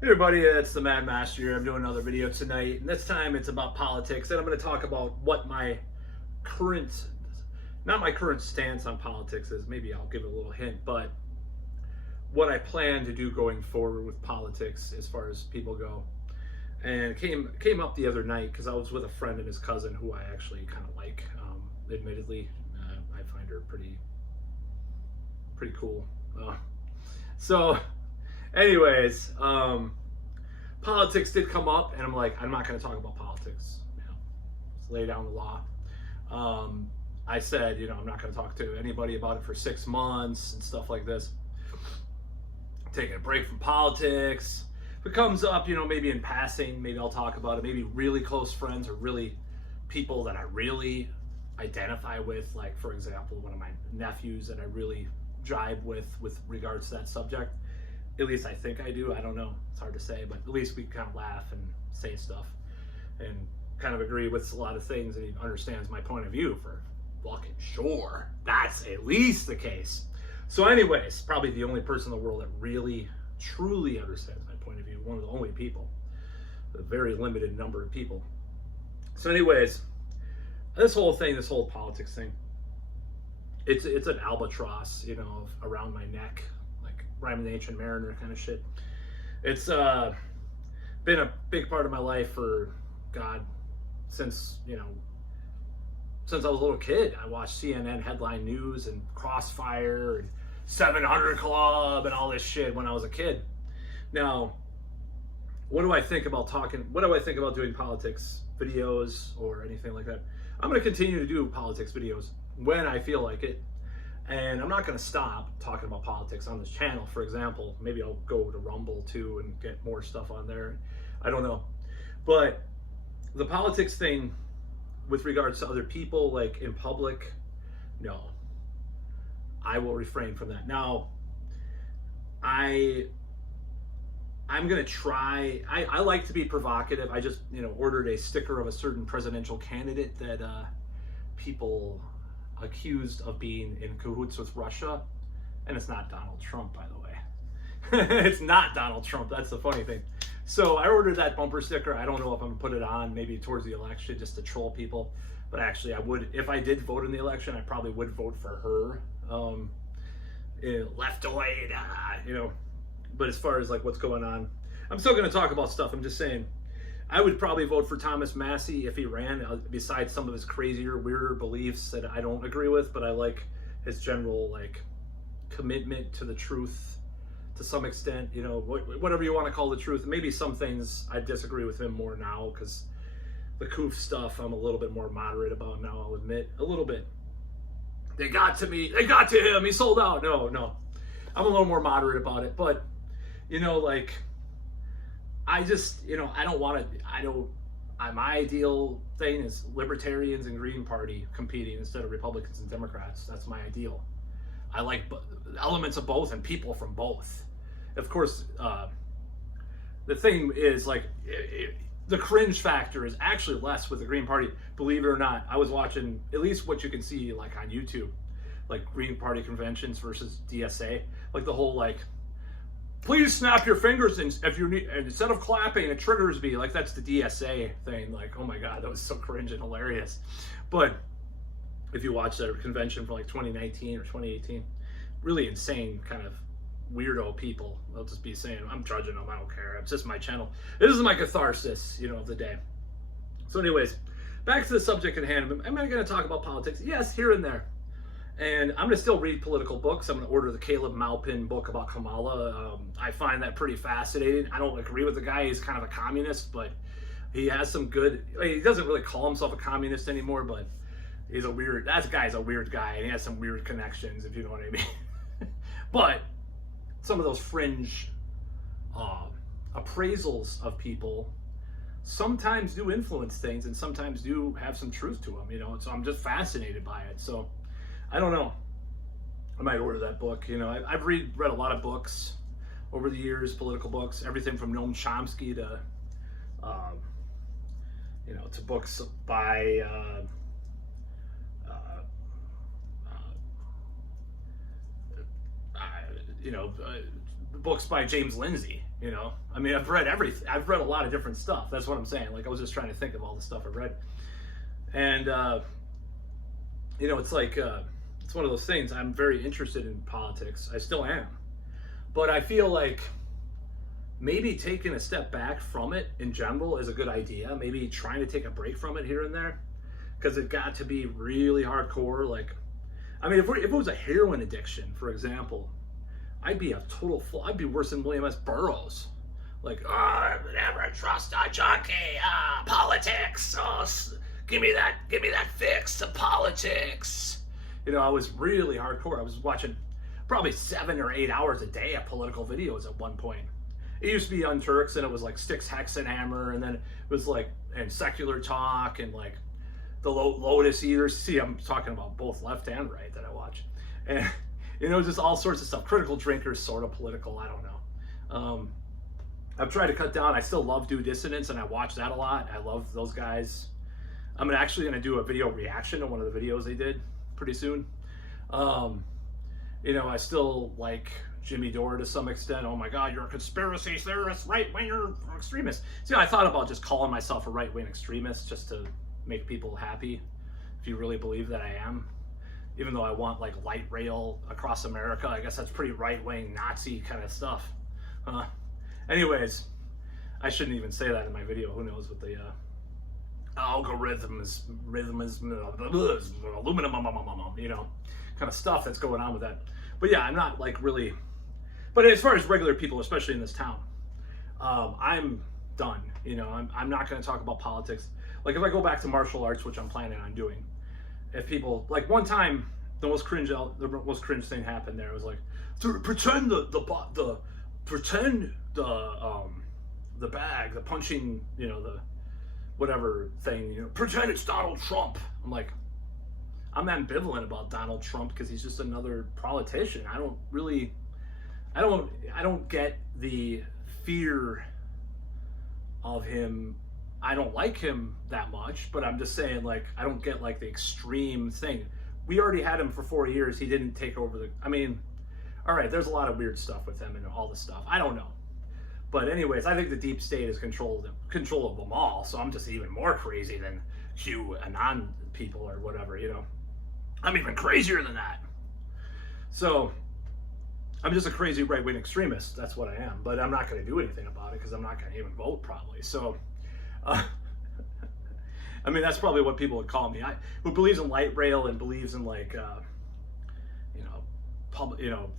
Hey everybody, it's the Mad Master here. I'm doing another video tonight, and this time it's about politics, and I'm going to talk about what my current, not my current stance on politics is. Maybe I'll give it a little hint, but what I plan to do going forward with politics as far as people go. And it came up the other night because I was with a friend and his cousin who I actually kind of like. Admittedly, I find her pretty cool. So anyways, politics did come up, and I'm like, I'm not going to talk about politics. Let's lay down the law. I said, I'm not going to talk to anybody about it for 6 months and stuff like this. Taking a break from politics. If it comes up, maybe in passing, maybe I'll talk about it. Maybe really close friends or really people that I really identify with. Like, for example, one of my nephews that I really jive with regards to that subject. At least I think I do. I don't know. It's hard to say, but at least we kind of laugh and say stuff and kind of agree with a lot of things, and he understands my point of view for fucking sure. That's at least the case. So anyways, probably the only person in the world that really, truly understands my point of view. One of the only people. A very limited number of people. So anyways, this whole politics thing, it's an albatross, around my neck. Rhyme the Ancient Mariner kind of shit. It's been a big part of my life for God since I was a little kid. I watched CNN headline news and Crossfire and 700 Club and all this shit when I was a kid. Now, what do I think about doing politics videos or anything like that? I'm going to continue to do politics videos when I feel like it. And I'm not going to stop talking about politics on this channel. For example, maybe I'll go to Rumble too and get more stuff on there. I don't know. But the politics thing with regards to other people, like in public, no. I will refrain from that. Now, I'm going to try. I like to be provocative. I just, ordered a sticker of a certain presidential candidate that people accused of being in cahoots with Russia, and it's not Donald Trump, by the way. It's not Donald Trump. That's the funny thing. So I ordered that bumper sticker. I don't know if I'm gonna put it on maybe towards the election just to troll people, but actually I would, if I did vote in the election, I probably would vote for her. Leftoid, but as far as like what's going on, I'm still gonna talk about stuff. I'm just saying I would probably vote for Thomas Massey if he ran, besides some of his crazier, weirder beliefs that I don't agree with, but I like his general commitment to the truth to some extent, whatever you want to call the truth. Maybe some things I disagree with him more now, because the Koof stuff I'm a little bit more moderate about now, I'll admit, a little bit. They got to him, he sold out. No. I'm a little more moderate about it, but, I just, my ideal thing is libertarians and Green Party competing instead of Republicans and Democrats. That's my ideal. I like elements of both and people from both. Of course, the thing is, the cringe factor is actually less with the Green Party. Believe it or not, I was watching, at least what you can see, on YouTube, Green Party conventions versus DSA, the whole, please snap your fingers, and if you need, instead of clapping, it triggers me. That's the DSA thing. Oh my God, that was so cringe and hilarious. But if you watch that convention from 2019 or 2018, really insane kind of weirdo people. I'll just be saying, I'm judging them. I don't care. It's just my channel. This is my catharsis, of the day. So anyways, back to the subject at hand. Am I going to talk about politics? Yes, here and there. And I'm going to still read political books. I'm going to order the Caleb Maupin book about Kamala. I find that pretty fascinating. I don't agree with the guy. He's kind of a communist, but he has some good... he doesn't really call himself a communist anymore, but he's a weird... That guy's a weird guy, and he has some weird connections, if you know what I mean. But some of those fringe appraisals of people sometimes do influence things and sometimes do have some truth to them, So I'm just fascinated by it. So I don't know. I might order that book. I've read a lot of books over the years, political books, everything from Noam Chomsky to, to books by books by James Lindsay. You know, I mean, I've read everything. I've read a lot of different stuff. That's what I'm saying. Like, I was just trying to think of all the stuff I've read, and you know, it's like it's one of those things. I'm very interested in politics. I still am, but I feel like maybe taking a step back from it in general is a good idea. Maybe trying to take a break from it here and there, because it got to be really hardcore. Like, I mean, if it was a heroin addiction, for example, I'd be a total fool. I'd be worse than William S. Burroughs. Like, oh, never trust a junkie. Politics. Oh, give me that fix of politics. You know, I was really hardcore. I was watching probably 7 or 8 hours a day of political videos at one point. It used to be on Turks, and it was like Styx, Hex, and Hammer, and then it was like, and Secular Talk, and like the Lotus Eaters. See, I'm talking about both left and right that I watch. And, you know, just all sorts of stuff. Critical Drinkers, sort of political, I don't know. I've tried to cut down. I still love Due Dissonance, and I watch that a lot. I love those guys. I'm actually going to do a video reaction to one of the videos they did pretty soon. You know, I still like Jimmy Dore to some extent. Oh my God, you're a conspiracy theorist, right-winger, extremist. See, I thought about just calling myself a right-wing extremist just to make people happy, if you really believe that I am. Even though I want like light rail across America, I guess that's pretty right-wing Nazi kind of stuff. Anyways, I shouldn't even say that in my video. Who knows what the algorithms, aluminum, you know, kind of stuff that's going on with that. But yeah, I'm not like really, but as far as regular people, especially in this town, I'm done. You know, I'm not going to talk about politics. Like, if I go back to martial arts, which I'm planning on doing, if people, like, one time, the most cringe thing happened there. It was like, pretend the bag, the punching, you know, the whatever thing, you know, pretend it's Donald Trump. I'm like, I'm ambivalent about Donald Trump because he's just another politician. I don't get the fear of him. I don't like him that much, but I'm just saying, like, I don't get like the extreme thing. We already had him for 4 years. He didn't take over I mean, all right, there's a lot of weird stuff with him and all this stuff. I don't know. But anyways, I think the deep state is control of them all. So I'm just even more crazy than QAnon people or whatever, you know. I'm even crazier than that. So I'm just a crazy right-wing extremist. That's what I am. But I'm not going to do anything about it because I'm not going to even vote probably. So, I mean, that's probably what people would call me. Who believes in light rail and believes in like,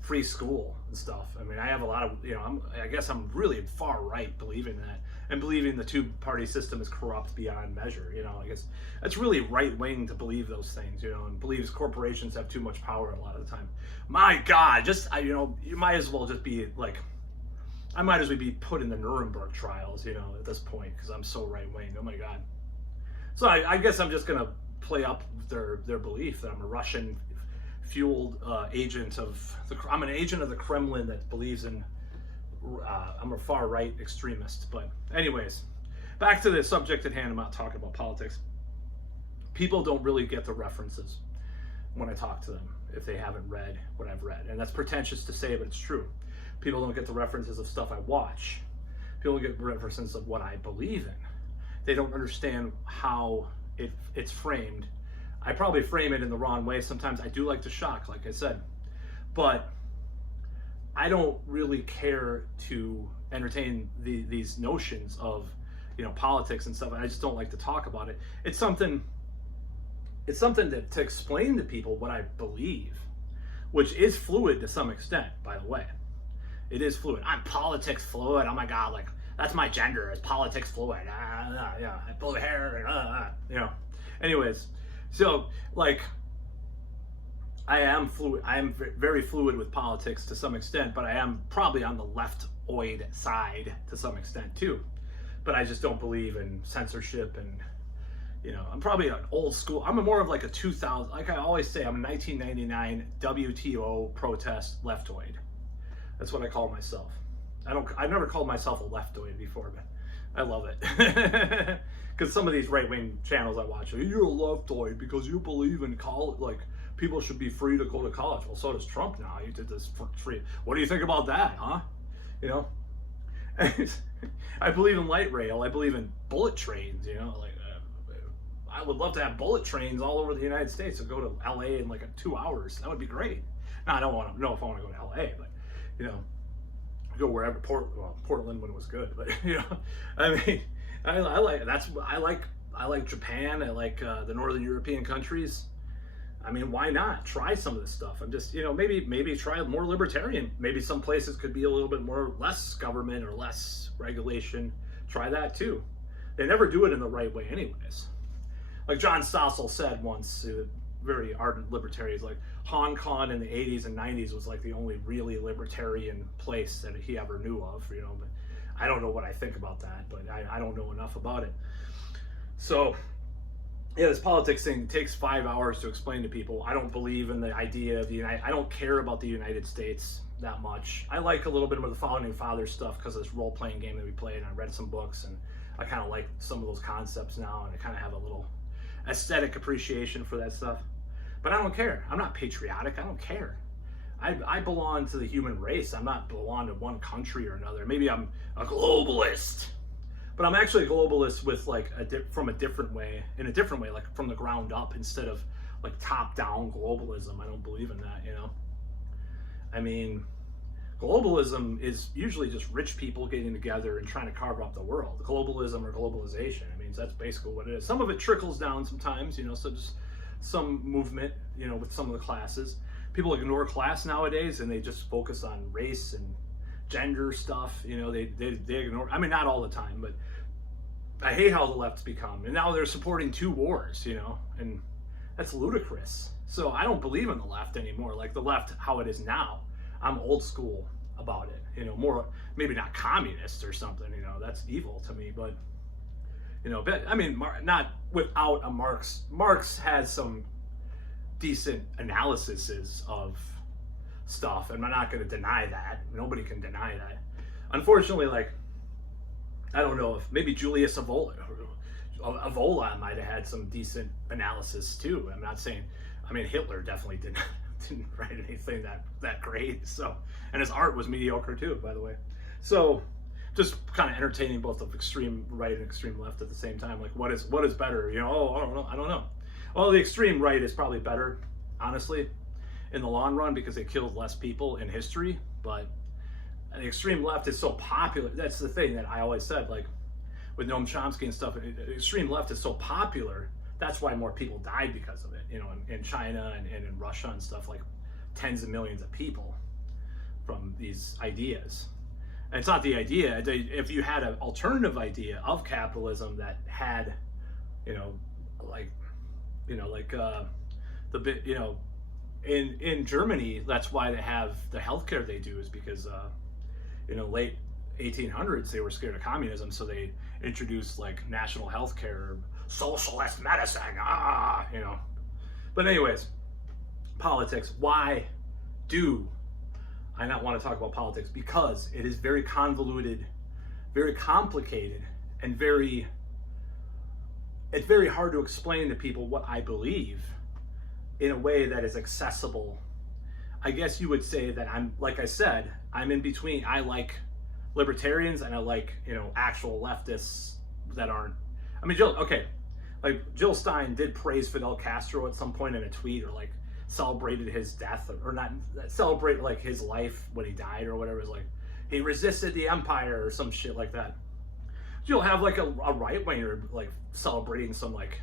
free school and stuff. I mean, I have a lot of, you know, I guess I'm really far right believing that, and believing the two-party system is corrupt beyond measure. You know, I guess that's really right-wing to believe those things, you know, and believes corporations have too much power a lot of the time. My God, you might as well just be like, I might as well be put in the Nuremberg trials, you know, at this point, because I'm so right-wing. Oh my God. So I guess I'm just gonna play up their belief that I'm a Russian fueled agent of I'm an agent of the Kremlin that believes in I'm a far right extremist. But anyways, back to the subject at hand. I'm not talking about politics. People don't really get the references when I talk to them if they haven't read what I've read, and that's pretentious to say, but it's true. People don't get the references of stuff I watch. People get references of what I believe in. They don't understand how it's framed. I probably frame it in the wrong way. Sometimes I do like to shock, like I said, but I don't really care to entertain these notions of, you know, politics and stuff. I just don't like to talk about it. It's something to explain to people what I believe, which is fluid to some extent, by the way. It is fluid. I'm politics fluid. Oh my God, like, that's my gender, is politics fluid. Yeah, I pull the hair, you know. Anyways, so, like, I am fluid. I am very fluid with politics to some extent, but I am probably on the leftoid side to some extent too. But I just don't believe in censorship, and, you know, I'm probably an old school. I'm more of like a 2000, like I always say, I'm a 1999 WTO protest leftoid. That's what I call myself. I've never called myself a leftoid before, but I love it. Because some of these right-wing channels I watch, you're a leftoid because you believe in college, like, people should be free to go to college. Well, so does Trump now. You did this for free. What do you think about that, huh? you know. I believe in light rail. I believe in bullet trains. You know, like I would love to have bullet trains all over the United States. So go to LA in like 2 hours. That would be great. Now I don't want to know if I want to go to LA, but you know, go wherever. Portland when it was good, but you know, I mean, I like I like Japan. I like the Northern European countries. I mean, why not try some of this stuff? I'm just, you know, maybe try more libertarian. Maybe some places could be a little bit more less government or less regulation. Try that too. They never do it in the right way, anyways. Like John Stossel said once, very ardent libertarian, like Hong Kong in the 80s and 90s was like the only really libertarian place that he ever knew of. You know, but I don't know what I think about that, but I don't know enough about it. So. Yeah, this politics thing takes 5 hours to explain to people. I don't believe in the idea of the United. I don't care about the United States that much. I like a little bit of the Founding Fathers stuff because of this role-playing game that we played, and I read some books, and I kind of like some of those concepts now, and I kind of have a little aesthetic appreciation for that stuff. But I don't care. I'm not patriotic. I don't care. I belong to the human race. I'm not belong to one country or another. Maybe I'm a globalist. But I'm actually a globalist with like from a different way, like from the ground up instead of like top down globalism. I don't believe in that, you know. I mean, globalism is usually just rich people getting together and trying to carve up the world. Globalism or globalization. I mean, that's basically what it is. Some of it trickles down sometimes, you know, so just some movement, you know, with some of the classes. People ignore class nowadays and they just focus on race and gender stuff, you know, they ignore, I mean, not all the time, but I hate how the left's become, and now they're supporting 2 wars, you know, and that's ludicrous. So I don't believe in the left anymore, like the left, how it is now. I'm old school about it, you know, more, maybe not communist or something, you know, that's evil to me, but, you know, but I mean, not without a Marx. Marx has some decent analyses of stuff, and I'm not going to deny that. Nobody can deny that. Unfortunately, like, I don't know if maybe Julius Evola might have had some decent analysis too. I'm not saying, I mean, Hitler definitely didn't write anything that great. So, and his art was mediocre too, by the way. So, just kind of entertaining both the extreme right and extreme left at the same time. Like, what is better? You know, oh, I don't know. Well, the extreme right is probably better, honestly, in the long run because it killed less people in history. But the extreme left is so popular. That's the thing that I always said, like with Noam Chomsky and stuff. The extreme left is so popular. That's why more people died because of it. You know, in China and in Russia and stuff, like tens of millions of people from these ideas. And it's not the idea. If you had an alternative idea of capitalism that had, you know, like the bit, you know, in Germany, that's why they have the healthcare they do, is because you know, late 1800s they were scared of communism, so they introduced like national healthcare, socialist medicine, you know. But anyways, politics. Why do I not want to talk about politics? Because it is very convoluted, very complicated, and it's very hard to explain to people what I believe in a way that is accessible. I guess you would say that I'm, like I said, I'm in between. I like libertarians and I like, you know, actual leftists that aren't, I mean, Jill Stein did praise Fidel Castro at some point in a tweet, or like celebrated his death, or not celebrate like his life when he died or whatever. It was like, he resisted the empire or some shit like that. You'll have like a right winger like celebrating some like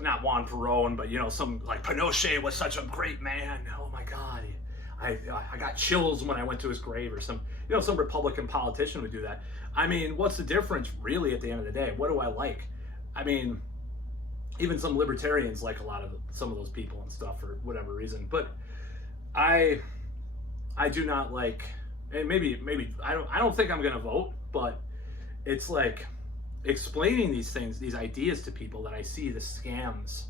not Juan Perón, but you know, some like Pinochet was such a great man. Oh my God, I got chills when I went to his grave, or some, you know, some Republican politician would do that. I mean, what's the difference really at the end of the day? What do I like? I mean, even some libertarians like some of those people and stuff for whatever reason, but I do not like, and maybe I don't think I'm gonna vote, but it's like explaining these things, these ideas to people, that I see the scams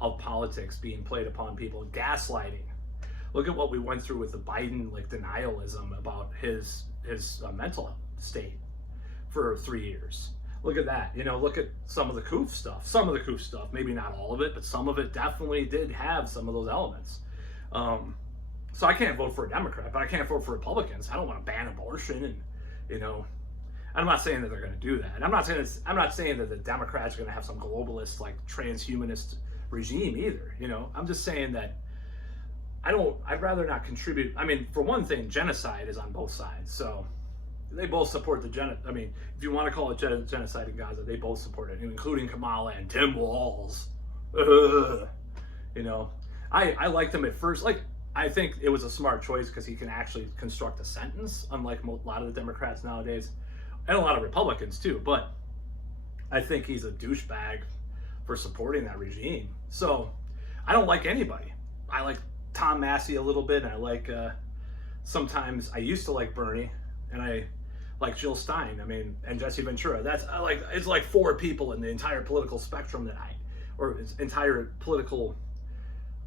of politics being played upon people, gaslighting. Look at what we went through with the Biden, like denialism about his mental state for 3 years. Look at that. You know, look at some of the COOF stuff. Maybe not all of it, but some of it definitely did have some of those elements. So I can't vote for a Democrat, but I can't vote for Republicans. I don't want to ban abortion, and you know, I'm not saying that they're going to do that. I'm not saying that the Democrats are going to have some globalist, like, transhumanist regime either. You know, I'm just saying that I'd rather not contribute. I mean, for one thing, genocide is on both sides, so they both support the I mean, if you want to call it genocide in Gaza, they both support it, including Kamala and Tim Walz. Ugh. You know, I liked him at first. Like, I think it was a smart choice because he can actually construct a sentence, unlike a lot of the Democrats nowadays, and a lot of Republicans too. But I think he's a douchebag for supporting that regime. So I don't like anybody. I like Tom Massey a little bit, and I like sometimes I used to like Bernie, and I like Jill Stein. I mean, and Jesse Ventura. It's like 4 people in the entire political spectrum or entire political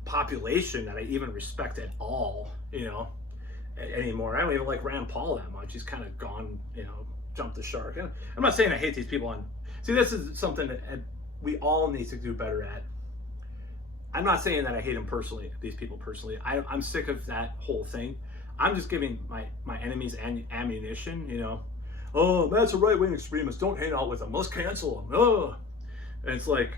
population that I even respect at all, you know, anymore. I don't even like Rand Paul that much. He's kind of gone, you know, jumped the shark. And I'm not saying I hate these people see, this is something that we all need to do better at. I'm not saying that I hate them personally, these people personally. I'm sick of that whole thing. I'm just giving my enemies ammunition, you know. Oh, that's a right-wing extremist. Don't hang out with them. Let's cancel them. Oh. And it's like,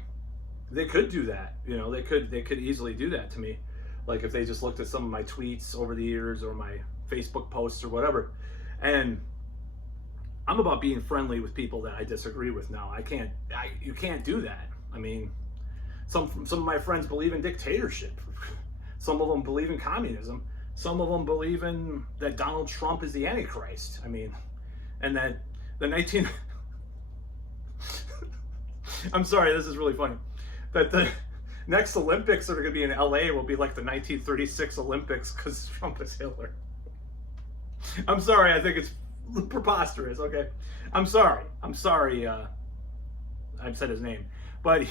they could do that, you know. They could easily do that to me. Like, if they just looked at some of my tweets over the years or my Facebook posts or whatever. And I'm about being friendly with people that I disagree with now. You can't do that. I mean, some of my friends believe in dictatorship. Some of them believe in communism. Some of them believe in that Donald Trump is the Antichrist. I mean, and that the 19 I'm sorry, this is really funny. That the next Olympics that are going to be in LA will be like the 1936 Olympics because Trump is Hitler. I'm sorry, I think it's preposterous. Okay, I'm sorry. I've said his name, but he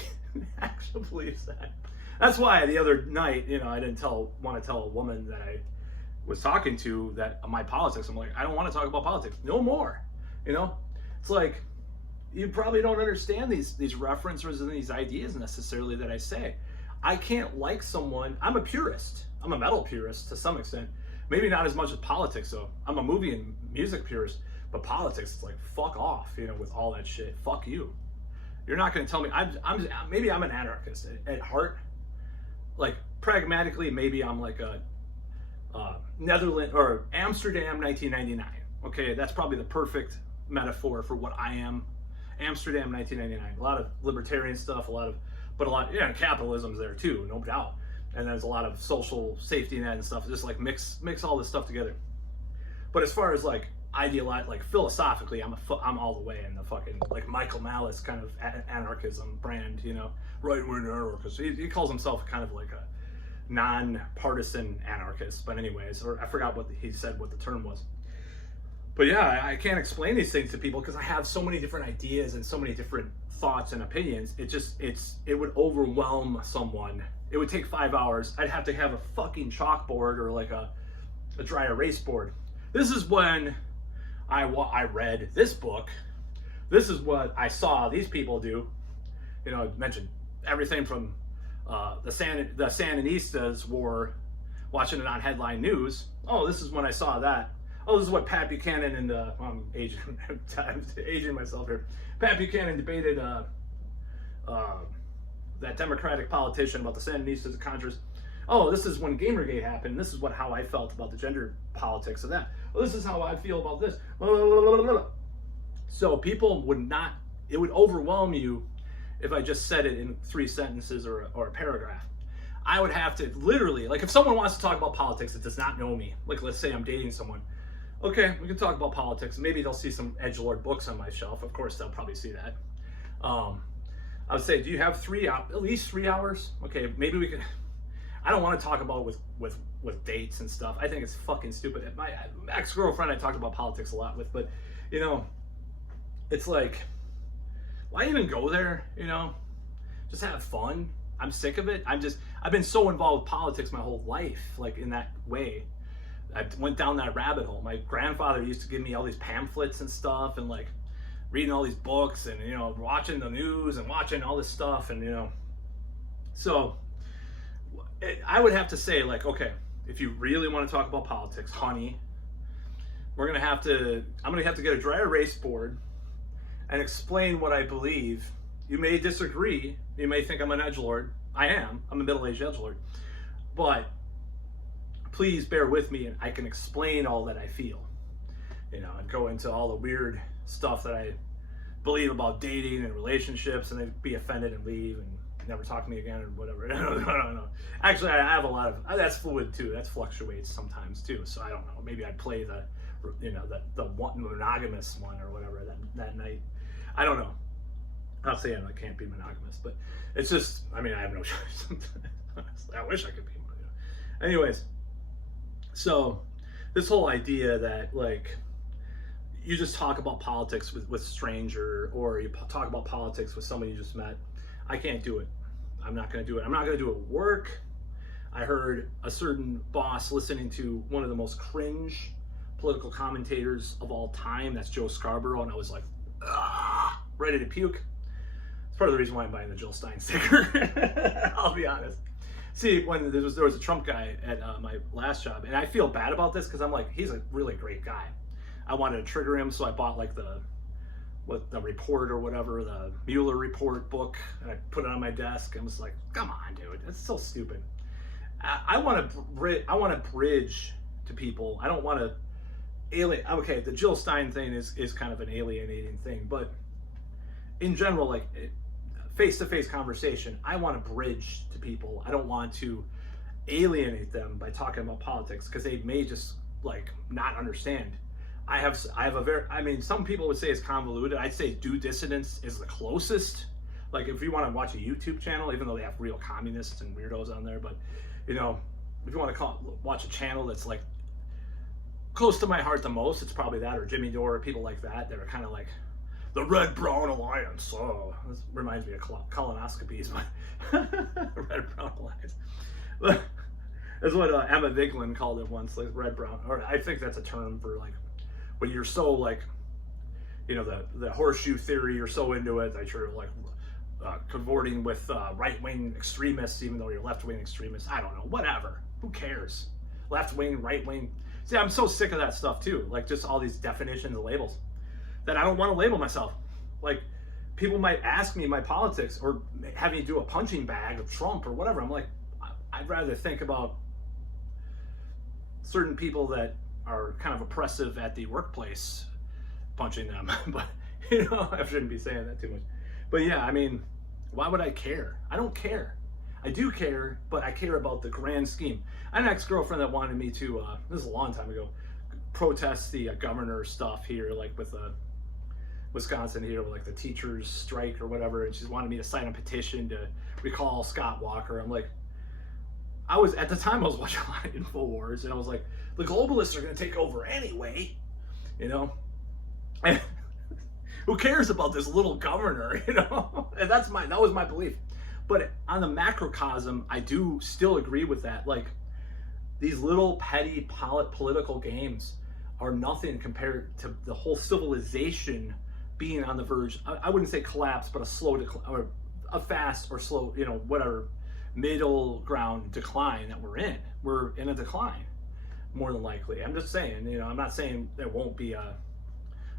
actually believes that. That's why the other night, you know, I didn't want to tell a woman that I was talking to that my politics. I'm like, I don't want to talk about politics no more. You know, it's like, you probably don't understand these references and these ideas necessarily that I say. I can't like someone. I'm a purist. I'm a metal purist to some extent. Maybe not as much as politics though. I'm a movie and music purist, but politics, it's like, fuck off, you know, with all that shit. Fuck you. You're not going to tell me. Maybe I'm an anarchist at heart. Like, pragmatically, maybe I'm like a Netherlands or Amsterdam 1999. Okay, that's probably the perfect metaphor for what I am. Amsterdam 1999. A lot of libertarian stuff, yeah, capitalism's there too, no doubt. And there's a lot of social safety net and stuff. Just like mix all this stuff together. But as far as like like philosophically, I'm all the way in the fucking like Michael Malice kind of anarchism brand, you know, right-wing anarchist. He calls himself kind of like a non-partisan anarchist, but anyways, or I forgot what he said, what the term was. But yeah, I can't explain these things to people because I have so many different ideas and so many different thoughts and opinions. It would overwhelm someone. It would take 5 hours. I'd have to have a fucking chalkboard or like a dry erase board. This is when I read this book. This is what I saw these people do. You know, I mentioned everything from the Sandinistas war, watching it on headline news. Oh, this is when I saw that. Oh, this is what Pat Buchanan and I'm aging myself here. Pat Buchanan debated that Democratic politician about the Sandinistas and Contras. Oh, this is when Gamergate happened. This is how I felt about the gender politics of that. Well, this is how I feel about this. So people it would overwhelm you if I just said it in 3 sentences or a paragraph. I would have to literally, like, if someone wants to talk about politics that does not know me, like let's say I'm dating someone, okay, we can talk about politics. Maybe they'll see some edgelord books on my shelf. Of course, they'll probably see that. I would say, do you have at least 3 hours? Okay, maybe we can. I don't want to talk about with dates and stuff. I think it's fucking stupid. My ex-girlfriend I talked about politics a lot with, but you know, it's like, why even go there? You know, just have fun. I'm sick of it. I've been so involved with politics my whole life, like in that way. I went down that rabbit hole. My grandfather used to give me all these pamphlets and stuff, and like reading all these books, and you know, watching the news and watching all this stuff, and you know, so I would have to say, like, okay, if you really want to talk about politics, honey, I'm gonna have to get a dry erase board and explain what I believe. You may disagree. You may think I'm an edgelord. I am. I'm a middle-aged edgelord. But please bear with me, and I can explain all that I feel. And go into all the weird stuff that I believe about dating and relationships, and they'd be offended and leave and never talk to me again or whatever. No. Actually, I have a lot of that's fluid too. That fluctuates sometimes too. So I don't know. Maybe I'd play the one monogamous one or whatever that night. I don't know. I'm not saying I can't be monogamous, but it's just, I have no choice. I wish I could be. Anyways, so this whole idea that like you just talk about politics with a stranger, or you talk about politics with somebody you just met, I can't do it. I'm not going to do it. I'm not going to do it at work. I heard a certain boss listening to one of the most cringe political commentators of all time. That's Joe Scarborough. And I was like, ready to puke. It's part of the reason why I'm buying the Jill Stein sticker. I'll be honest. See, when there was a Trump guy at my last job, and I feel bad about this because I'm like, he's a really great guy. I wanted to trigger him, so I bought like the report or whatever, the Mueller report book, and I put it on my desk and was like, come on, dude, that's so stupid. I want to bridge to people. I don't want to alienate. Okay, the Jill Stein thing is kind of an alienating thing, but in general, like face-to-face conversation, I want to bridge to people. I don't want to alienate them by talking about politics because they may just like not understand. I have a very, some people would say it's convoluted. I'd say Due Dissidence is the closest. Like if you want to watch a YouTube channel, even though they have real communists and weirdos on there, but if you want to watch a channel that's like close to my heart the most, it's probably that, or Jimmy Dore, people like that are kind of like the Red Brown Alliance. Oh, this reminds me of colonoscopies, but Red Brown Alliance. That's what Emma Vigeland called it once, like Red Brown, or I think that's a term for like when you're so like, the horseshoe theory, you're so into it that you're like cavorting with right-wing extremists, even though you're left-wing extremists. I don't know, whatever. Who cares? Left-wing, right-wing. See, I'm so sick of that stuff too. Like just all these definitions and labels that I don't want to label myself. Like people might ask me my politics or have me do a punching bag of Trump or whatever. I'm like, I'd rather think about certain people that are kind of oppressive at the workplace, punching them. But I shouldn't be saying that too much. But yeah, why would I care? I don't care. I do care, but I care about the grand scheme. I had an ex-girlfriend that wanted me to, this is a long time ago, protest the governor stuff here, like with Wisconsin here, like the teachers strike or whatever, and she wanted me to sign a petition to recall Scott Walker. I'm like, at the time I was watching a lot of InfoWars, and I was like, the globalists are going to take over anyway, and who cares about this little governor, and that was my belief. But on the macrocosm, I do still agree with that. Like these little petty political games are nothing compared to the whole civilization being on the verge. I wouldn't say collapse, but a slow decline, or a fast or slow, whatever middle ground decline that we're in. We're in a decline, more than likely. I'm just saying, I'm not saying there won't be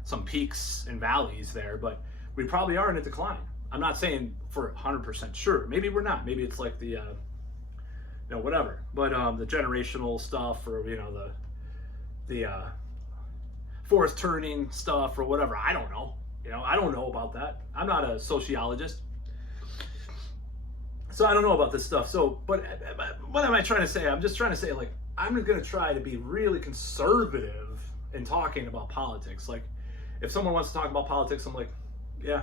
some peaks and valleys there, but we probably are in a decline. I'm not saying for 100% sure. Maybe we're not. Maybe it's like the, whatever. But the generational stuff, or the fourth turning stuff, or whatever. I don't know. I don't know about that. I'm not a sociologist, so I don't know about this stuff. So, but what am I trying to say? I'm just trying to say, like, I'm going to try to be really conservative in talking about politics. Like, if someone wants to talk about politics, I'm like, yeah,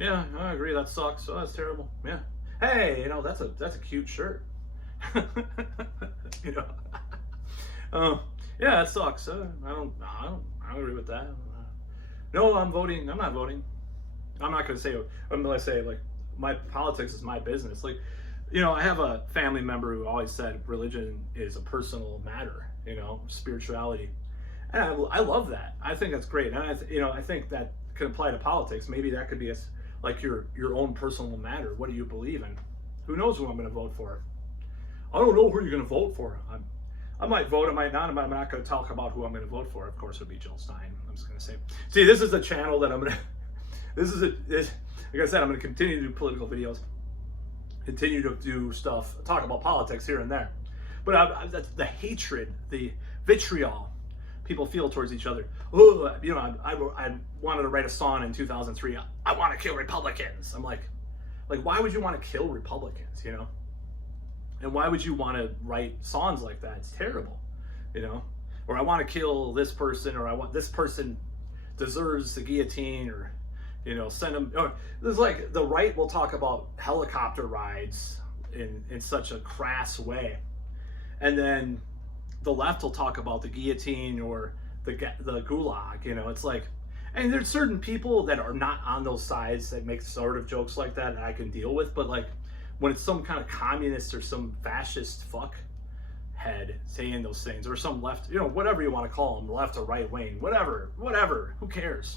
I agree. That sucks. Oh, that's terrible. Yeah. Hey, that's a cute shirt. Yeah, that sucks. I don't agree with that. No, I'm voting. I'm not voting. I'm not going to say. I'm going to say like my politics is my business. Like, I have a family member who always said religion is a personal matter. Spirituality, and I love that. I think that's great. And I think that can apply to politics. Maybe that could be like your own personal matter. What do you believe in? Who knows who I'm going to vote for? I don't know who you're going to vote for. I might vote, I might not. I'm not going to talk about who I'm going to vote for. Of course, it'll be Jill Stein. I'm just going to say, see, this is a channel that I'm going to, like I said, I'm going to continue to do political videos, continue to do stuff, talk about politics here and there. But the hatred, the vitriol people feel towards each other. Oh, you know, I wanted to write a song in 2003. I want to kill Republicans. I'm like, why would you want to kill Republicans, you know? And why would you want to write songs like that? It's terrible, you know? Or I want to kill this person, or I want this person deserves the guillotine, or, you know, send them. Or, there's like the right will talk about helicopter rides in such a crass way, and then the left will talk about the guillotine or the gulag. You know, it's like, and there's certain people that are not on those sides that make sort of jokes like that I can deal with, but like when it's some kind of communist or some fascist fuck head saying those things, or some left, you know, whatever you want to call them, left or right wing, whatever, who cares?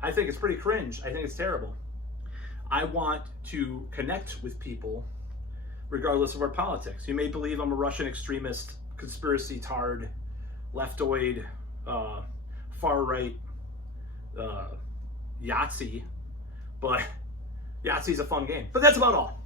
I think it's pretty cringe. I think it's terrible. I want to connect with people regardless of our politics. You may believe I'm a Russian extremist, conspiracy tard, leftoid, far-right Yahtzee, but Yahtzee's a fun game. But that's about all.